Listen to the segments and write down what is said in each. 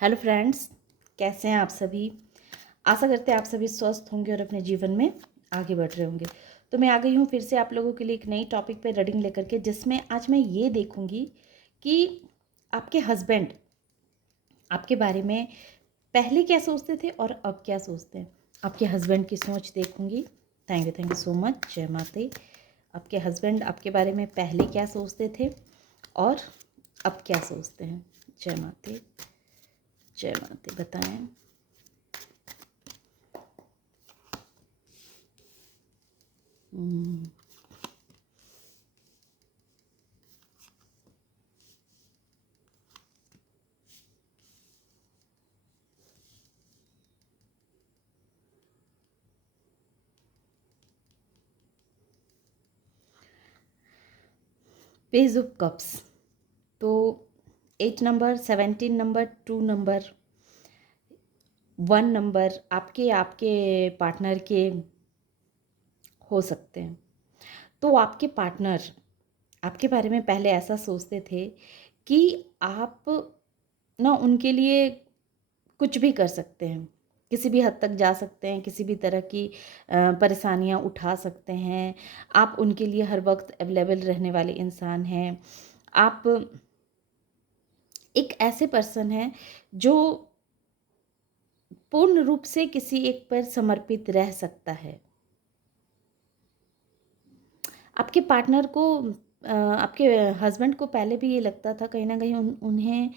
Hello friends, कैसे हैं आप सभी। आशा करते हैं आप सभी स्वस्थ होंगे और अपने जीवन में आगे बढ़ रहे होंगे। तो मैं आ गई हूँ फिर से आप लोगों के लिए एक नई टॉपिक पे रीडिंग लेकर के, जिसमें आज मैं ये देखूँगी कि आपके हस्बैंड आपके बारे में पहले क्या सोचते थे और अब क्या सोचते हैं। आपके हस्बैंड की सोच देखूँगी। Thank you so much. जय माता। आपके हस्बैंड आपके बारे में पहले क्या सोचते थे और अब क्या सोचते हैं। जय माता। जय माता। बताएं। Page of cups. तो 8 नंबर, 17 नंबर, 2 नंबर, 1 नंबर आपके आपके पार्टनर के हो सकते हैं। तो आपके पार्टनर आपके बारे में पहले ऐसा सोचते थे कि आप ना उनके लिए कुछ भी कर सकते हैं, किसी भी हद तक जा सकते हैं, किसी भी तरह की परेशानियां उठा सकते हैं। आप उनके लिए हर वक्त अवेलेबल रहने वाले इंसान हैं। आप एक ऐसे पर्सन हैं जो पूर्ण रूप से किसी एक पर समर्पित रह सकता है। आपके पार्टनर को आपके हस्बैंड को पहले भी ये लगता था कहीं न कहीं उन्हें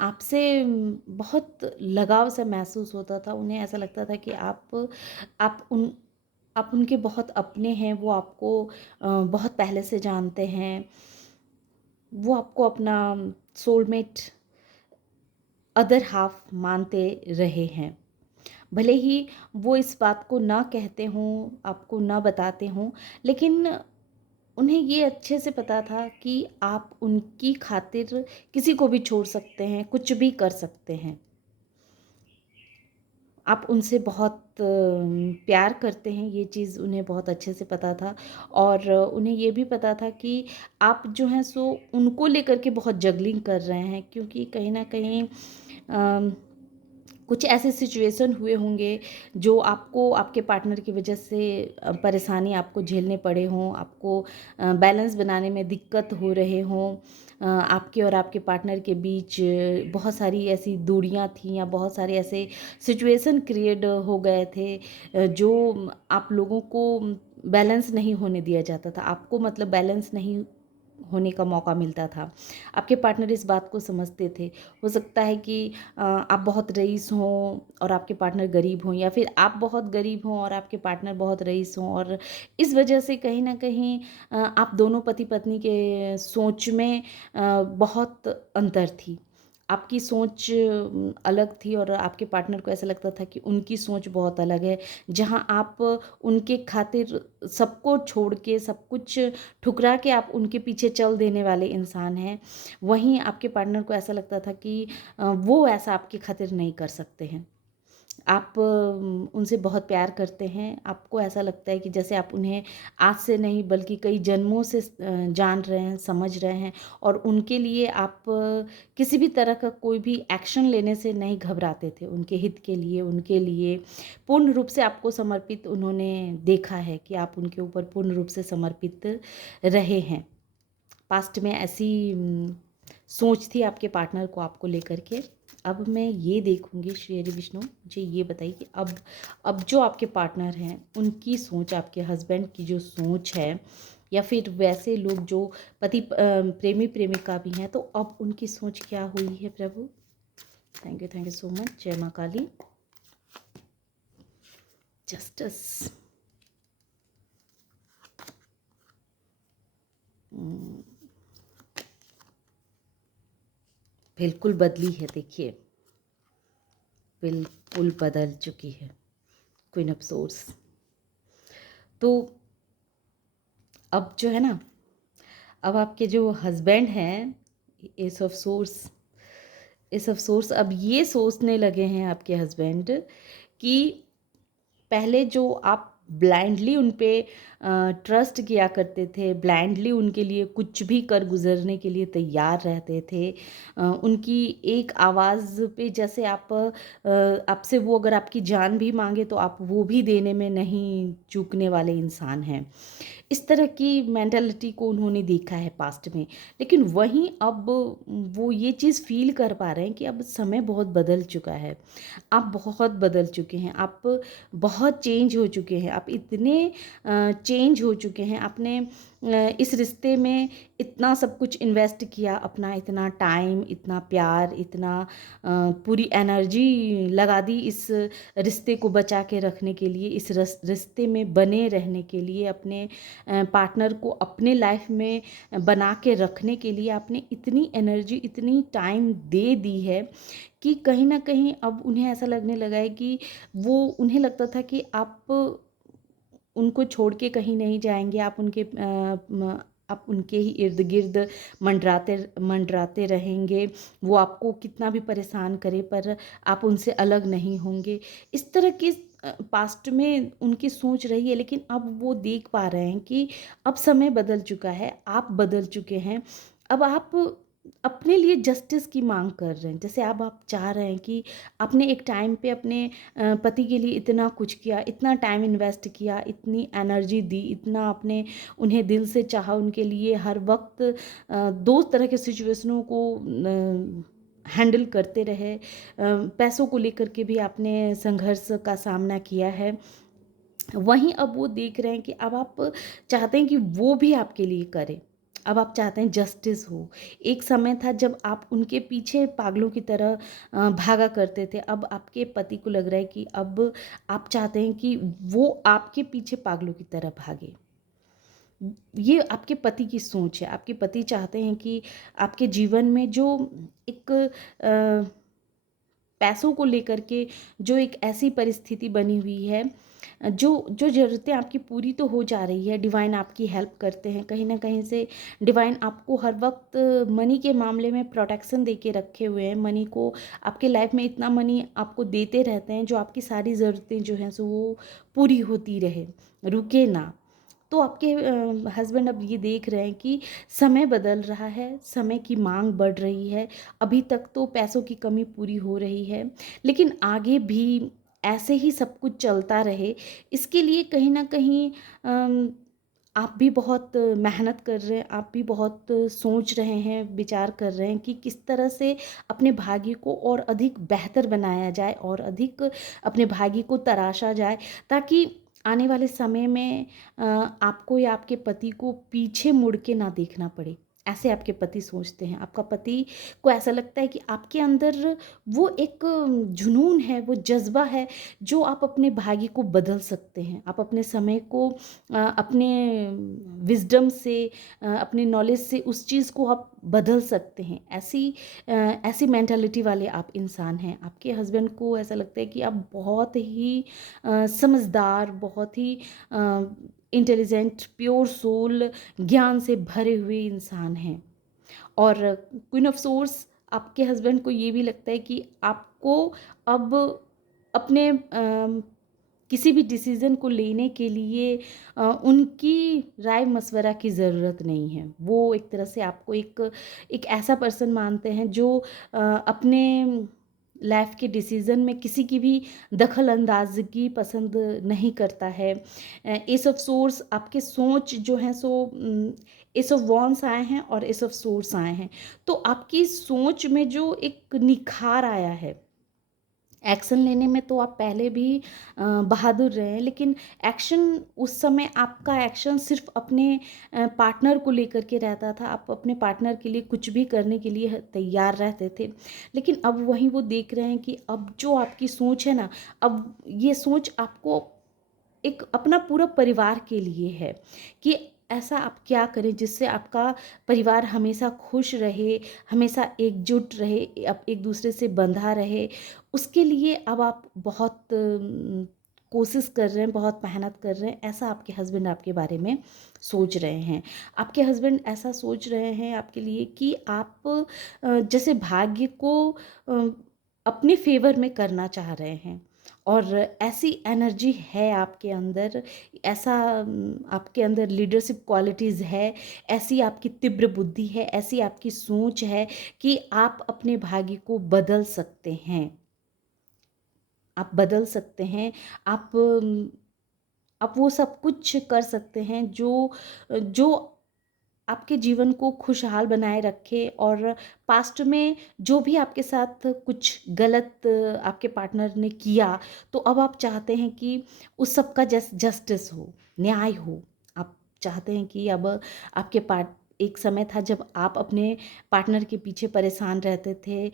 आपसे बहुत लगाव सा महसूस होता था। उन्हें ऐसा लगता था कि आप उन आप उनके बहुत अपने हैं, वो आपको बहुत पहले से जानते हैं। वो आपको अपना सोलमेट, अदर हाफ़ मानते रहे हैं। भले ही वो इस बात को ना कहते हों, आपको ना बताते हों, लेकिन उन्हें ये अच्छे से पता था कि आप उनकी खातिर किसी को भी छोड़ सकते हैं, कुछ भी कर सकते हैं। आप उनसे बहुत प्यार करते हैं, ये चीज़ उन्हें बहुत अच्छे से पता था। और उन्हें ये भी पता था कि आप जो हैं सो उनको लेकर के बहुत जगलिंग कर रहे हैं, क्योंकि कहीं न कहीं कुछ ऐसे सिचुएशन हुए होंगे जो आपको आपके पार्टनर की वजह से परेशानी आपको झेलने पड़े हों, आपको बैलेंस बनाने में दिक्कत हो रहे हों। आपके और आपके पार्टनर के बीच बहुत सारी ऐसी दूरियां थीं या बहुत सारे ऐसे सिचुएशन क्रिएट हो गए थे जो आप लोगों को बैलेंस नहीं होने दिया जाता था। आपको मतलब बैलेंस नहीं होने का मौका मिलता था। आपके पार्टनर इस बात को समझते थे। हो सकता है कि आप बहुत रईस हों और आपके पार्टनर गरीब हों, या फिर आप बहुत गरीब हों और आपके पार्टनर बहुत रईस हों, और इस वजह से कहीं न कहीं आप दोनों पति-पत्नी के सोच में बहुत अंतर थी। आपकी सोच अलग थी और आपके पार्टनर को ऐसा लगता था कि उनकी सोच बहुत अलग है। जहाँ आप उनके खातिर सबको छोड़ के, सब कुछ ठुकरा के आप उनके पीछे चल देने वाले इंसान हैं, वहीं आपके पार्टनर को ऐसा लगता था कि वो ऐसा आपकी खातिर नहीं कर सकते हैं। आप उनसे बहुत प्यार करते हैं। आपको ऐसा लगता है कि जैसे आप उन्हें आज से नहीं बल्कि कई जन्मों से जान रहे हैं, समझ रहे हैं, और उनके लिए आप किसी भी तरह का कोई भी एक्शन लेने से नहीं घबराते थे। उनके हित के लिए, उनके लिए पूर्ण रूप से आपको समर्पित उन्होंने देखा है कि आप उनके ऊपर पूर्ण रूप से समर्पित रहे हैं। पास्ट में ऐसी सोच थी आपके पार्टनर को आपको लेकर के। अब मैं ये देखूंगी श्री हरि विष्णु, मुझे ये बताइए कि अब जो आपके पार्टनर हैं उनकी सोच, आपके हस्बैंड की जो सोच है, या फिर वैसे लोग जो पति प्रेमी प्रेमिका भी हैं, तो अब उनकी सोच क्या हुई है प्रभु। Thank you so much. जय माँ काली। जस्टिस। बिल्कुल बदली है, देखिए बिल्कुल बदल चुकी है क्वीन ऑफ सोर्स। तो अब जो है ना, अब आपके जो हस्बैंड हैं, S of source, S of source, अब ये सोचने लगे हैं आपके हस्बैंड कि पहले जो आप ब्लाइंडली उन पे ट्रस्ट किया करते थे, ब्लाइंडली उनके लिए कुछ भी कर गुज़रने के लिए तैयार रहते थे। उनकी एक आवाज़ पे जैसे आपसे वो अगर आपकी जान भी माँगे तो आप वो भी देने में नहीं चूकने वाले इंसान हैं। इस तरह की मेंटालिटी को उन्होंने देखा है पास्ट में। लेकिन वहीं अब वो ये चीज़ फ़ील कर पा रहे हैं कि अब समय बहुत बदल चुका है। आप बहुत बदल चुके हैं, आप बहुत चेंज हो चुके हैं, आप इतने चेंज हो चुके हैं, आपने इस रिश्ते में इतना सब कुछ इन्वेस्ट किया, अपना इतना टाइम, इतना प्यार, इतना पूरी एनर्जी लगा दी इस रिश्ते को बचा के रखने के लिए, इस रिश्ते में बने रहने के लिए, अपने पार्टनर को अपने लाइफ में बना के रखने के लिए आपने इतनी एनर्जी, इतनी टाइम दे दी है कि कहीं न कहीं अब उन्हें ऐसा लगने लगा है कि उन्हें लगता था कि आप उनको छोड़ के कहीं नहीं जाएँगे, आप उनके ही इर्द-गिर्द मंडराते मंडराते रहेंगे, वो आपको कितना भी परेशान करे पर आप उनसे अलग नहीं होंगे। इस तरह की पास्ट में उनकी सोच रही है, लेकिन अब वो देख पा रहे हैं कि अब समय बदल चुका है, आप बदल चुके हैं। अब आप अपने लिए जस्टिस की माँग कर रहे हैं। जैसे अब आप चाह रहे हैं कि आपने एक टाइम पे अपने पति के लिए इतना कुछ किया, इतना टाइम इन्वेस्ट किया, इतनी एनर्जी दी, इतना आपने उन्हें दिल से चाहा, उनके लिए हर वक़्त 2 तरह के सिचुएशनों को हैंडल करते रहे। पैसों को लेकर के भी आपने संघर्ष का सामना किया है। वहीं अब वो देख रहे हैं कि अब आप चाहते हैं कि वो भी आपके लिए करे। अब आप चाहते हैं जस्टिस हो। एक समय था जब आप उनके पीछे पागलों की तरह भागा करते थे। अब आपके पति को लग रहा है कि अब आप चाहते हैं कि वो आपके पीछे पागलों की तरह भागे। ये आपके पति की सोच है। आपके पति चाहते हैं कि आपके जीवन में जो एक पैसों को लेकर के जो एक ऐसी परिस्थिति बनी हुई है, जो जो ज़रूरतें आपकी पूरी तो हो जा रही है, डिवाइन आपकी हेल्प करते हैं, कहीं न कहीं से डिवाइन आपको हर वक़्त मनी के मामले में प्रोटेक्शन दे के रखे हुए हैं। मनी को आपके लाइफ़ में इतना मनी आपको देते रहते हैं, जो आपकी सारी ज़रूरतें जो हैं सो वो पूरी होती रहे, रुके ना। तो आपके हस्बैंड अब ये देख रहे हैं कि समय बदल रहा है, समय की माँग बढ़ रही है। अभी तक तो पैसों की कमी पूरी हो रही है, लेकिन आगे भी ऐसे ही सब कुछ चलता रहे, इसके लिए कहीं न कहीं अम, आप भी बहुत मेहनत कर रहे हैं, आप भी बहुत सोच रहे हैं, विचार कर रहे हैं कि किस तरह से अपने भाग्य को और अधिक बेहतर बनाया जाए और अधिक अपने भाग्य को तराशा जाए, ताकि आने वाले समय में आपको या आपके पति को पीछे मुड़ के ना देखना पड़े। ऐसे आपके पति सोचते हैं। आपका पति को ऐसा लगता है कि आपके अंदर वो एक जुनून है, वो जज़्बा है, जो आप अपने भाग्य को बदल सकते हैं। आप अपने समय को अपने विज़डम से अपने नॉलेज से उस चीज़ को आप बदल सकते हैं। ऐसी मेंटालिटी वाले आप इंसान हैं। आपके हस्बैंड को ऐसा लगता है कि आप बहुत ही समझदार, बहुत ही इंटेलिजेंट, प्योर सोल, ज्ञान से भरे हुए इंसान हैं। और क्वीन ऑफ सोर्स आपके हस्बैंड को ये भी लगता है कि आपको अब अपने किसी भी डिसीज़न को लेने के लिए उनकी राय मशवरा की ज़रूरत नहीं है। वो एक तरह से आपको एक ऐसा पर्सन मानते हैं जो अपने लाइफ़ के डिसीज़न में किसी की भी दखल अंदाज़गी पसंद नहीं करता है। एस ऑफ सोर्स आपके सोच जो हैं सो एस ऑफ वॉन्स आए हैं और एस ऑफ सोर्स आए हैं। तो आपकी सोच में जो एक निखार आया है, एक्शन लेने में तो आप पहले भी बहादुर रहे हैं, लेकिन एक्शन उस समय आपका एक्शन सिर्फ़ अपने पार्टनर को लेकर के रहता था। आप अपने पार्टनर के लिए कुछ भी करने के लिए तैयार रहते थे। लेकिन अब वहीं वो देख रहे हैं कि अब जो आपकी सोच है ना, अब ये सोच आपको एक अपना पूरा परिवार के लिए है कि ऐसा आप क्या करें जिससे आपका परिवार हमेशा खुश रहे, हमेशा एकजुट रहे, अब एक दूसरे से बंधा रहे। उसके लिए अब आप बहुत कोशिश कर रहे हैं, बहुत मेहनत कर रहे हैं, ऐसा आपके हस्बैंड आपके बारे में सोच रहे हैं। आपके हस्बैंड ऐसा सोच रहे हैं आपके लिए कि आप जैसे भाग्य को अ, अपने फ़ेवर में करना चाह रहे हैं। और ऐसी एनर्जी है आपके अंदर, ऐसा आपके अंदर लीडरशिप क्वालिटीज़ है, ऐसी आपकी तीव्र बुद्धि है, ऐसी आपकी सोच है कि आप अपने भाग्य को बदल सकते हैं। आप बदल सकते हैं। आप वो सब कुछ कर सकते हैं जो जो आपके जीवन को खुशहाल बनाए रखे, और पास्ट में जो भी आपके साथ कुछ गलत आपके पार्टनर ने किया, तो अब आप चाहते हैं कि उस सब का जस्टिस हो, न्याय हो। आप चाहते हैं कि अब आपके पार्ट एक समय था जब आप अपने पार्टनर के पीछे परेशान रहते थे,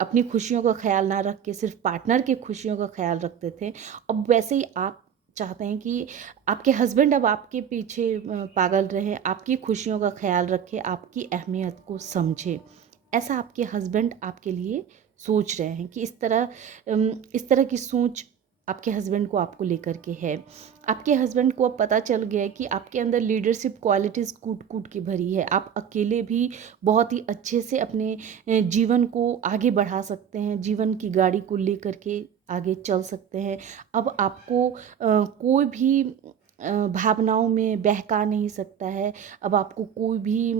अपनी खुशियों का ख्याल ना रख के सिर्फ पार्टनर की खुशियों का ख्याल रखते थे। अब वैसे ही आप चाहते हैं कि आपके हस्बैंड अब आपके पीछे पागल रहे, आपकी खुशियों का ख्याल रखे, आपकी अहमियत को समझे। ऐसा आपके हस्बैंड आपके लिए सोच रहे हैं कि इस तरह की सोच आपके हस्बैंड को आपको लेकर के है। आपके हस्बैंड को अब पता चल गया है कि आपके अंदर लीडरशिप क्वालिटीज़ कूट कूट के भरी है। आप अकेले भी बहुत ही अच्छे से अपने जीवन को आगे बढ़ा सकते हैं, जीवन की गाड़ी को लेकर के आगे चल सकते हैं। अब आपको कोई भी भावनाओं में बहका नहीं सकता है। अब आपको कोई भी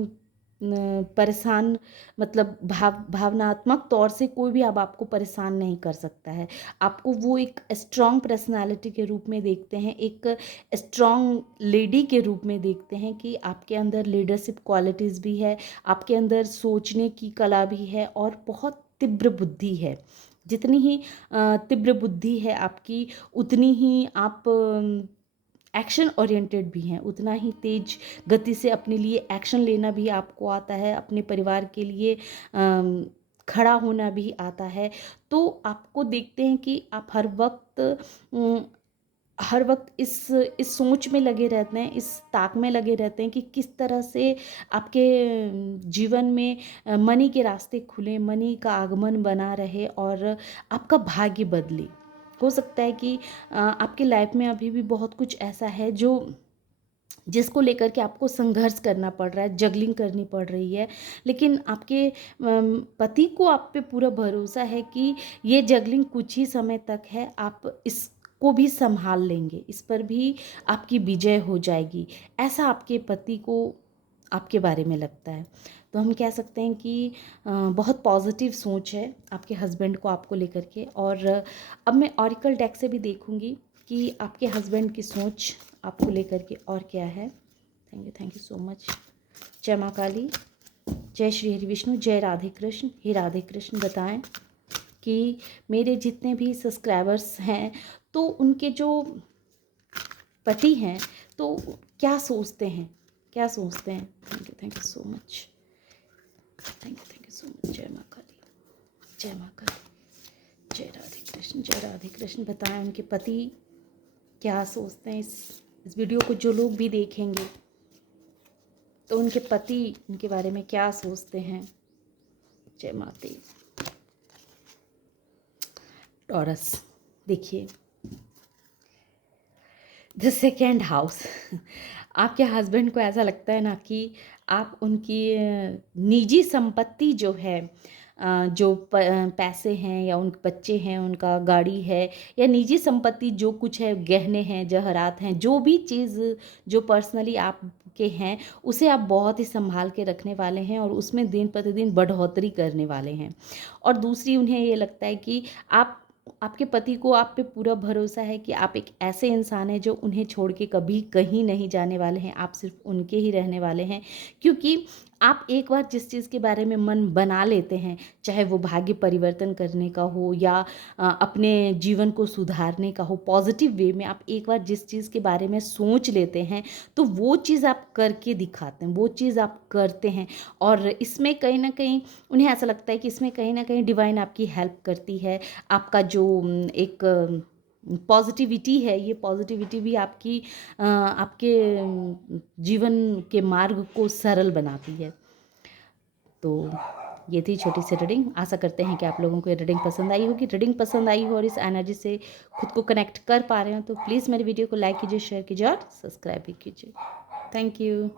परेशान, मतलब भावनात्मक तौर से कोई भी अब आपको परेशान नहीं कर सकता है। आपको वो एक स्ट्रॉन्ग पर्सनालिटी के रूप में देखते हैं, एक स्ट्रॉन्ग लेडी के रूप में देखते हैं कि आपके अंदर लीडरशिप क्वालिटीज़ भी है, आपके अंदर सोचने की कला भी है, और बहुत तीव्र बुद्धि है। जितनी ही तीव्र बुद्धि है आपकी, उतनी ही आप एक्शन ओरिएंटेड भी हैं, उतना ही तेज गति से अपने लिए एक्शन लेना भी आपको आता है, अपने परिवार के लिए खड़ा होना भी आता है। तो आपको देखते हैं कि आप हर वक्त इस सोच में लगे रहते हैं, इस ताक में लगे रहते हैं कि किस तरह से आपके जीवन में मनी के रास्ते खुले, मनी का आगमन बना रहे, और आपका भाग्य बदले। हो सकता है कि आपकी लाइफ में अभी भी बहुत कुछ ऐसा है जो जिसको लेकर के आपको संघर्ष करना पड़ रहा है, जगलिंग करनी पड़ रही है, लेकिन आपके पति को आप पे पूरा भरोसा है कि ये जगलिंग कुछ ही समय तक है, आप इसको भी संभाल लेंगे, इस पर भी आपकी विजय हो जाएगी। ऐसा आपके पति को आपके बारे में लगता है। तो हम कह सकते हैं कि बहुत पॉजिटिव सोच है आपके हस्बैंड को आपको लेकर के। और अब मैं ऑरिकल डेक से भी देखूंगी कि आपके हस्बैंड की सोच आपको लेकर के और क्या है। Thank you so much. जय माँ काली, जय श्री हरि विष्णु, जय राधे कृष्ण। हे राधे कृष्ण, बताएं कि मेरे जितने भी सब्सक्राइबर्स हैं, तो उनके जो पति हैं, तो क्या सोचते हैं, क्या सोचते हैं। Thank you so much. Thank you so much. जय माँ काली, जय माँ काली, जय राधे कृष्ण, जय राधे कृष्ण। बताएं उनके पति क्या सोचते हैं। इस वीडियो को जो लोग भी देखेंगे, तो उनके पति उनके बारे में क्या सोचते हैं। जय माते। टॉरस, देखिए द सेकेंड हाउस। आपके हस्बैंड को ऐसा लगता है ना कि आप उनकी निजी संपत्ति जो है, जो पैसे हैं या उन बच्चे हैं, उनका गाड़ी है, या निजी संपत्ति जो कुछ है, गहने हैं, जहरात हैं, जो भी चीज़ जो पर्सनली आपके हैं, उसे आप बहुत ही संभाल के रखने वाले हैं, और उसमें दिन प्रतिदिन बढ़ोतरी करने वाले हैं। और दूसरी, उन्हें ये लगता है कि आपके पति को आप पे पूरा भरोसा है कि आप एक ऐसे इंसान हैं जो उन्हें छोड़ के कभी कहीं नहीं जाने वाले हैं, आप सिर्फ उनके ही रहने वाले हैं। क्योंकि आप एक बार जिस चीज़ के बारे में मन बना लेते हैं, चाहे वो भाग्य परिवर्तन करने का हो या अपने जीवन को सुधारने का हो, पॉजिटिव वे में आप एक बार जिस चीज़ के बारे में सोच लेते हैं, तो वो चीज़ आप करके दिखाते हैं, वो चीज़ आप करते हैं। और इसमें कहीं ना कहीं उन्हें ऐसा लगता है कि इसमें कहीं ना कहीं डिवाइन आपकी हेल्प करती है। आपका जो एक पॉजिटिविटी है, ये पॉजिटिविटी भी आपके जीवन के मार्ग को सरल बनाती है। तो ये थी छोटी सी रीडिंग। आशा करते हैं कि आप लोगों को ये रीडिंग पसंद आई होगी। रीडिंग पसंद आई हो और इस एनर्जी से खुद को कनेक्ट कर पा रहे हो, तो प्लीज़ मेरी वीडियो को लाइक कीजिए, शेयर कीजिए और सब्सक्राइब भी कीजिए। Thank you.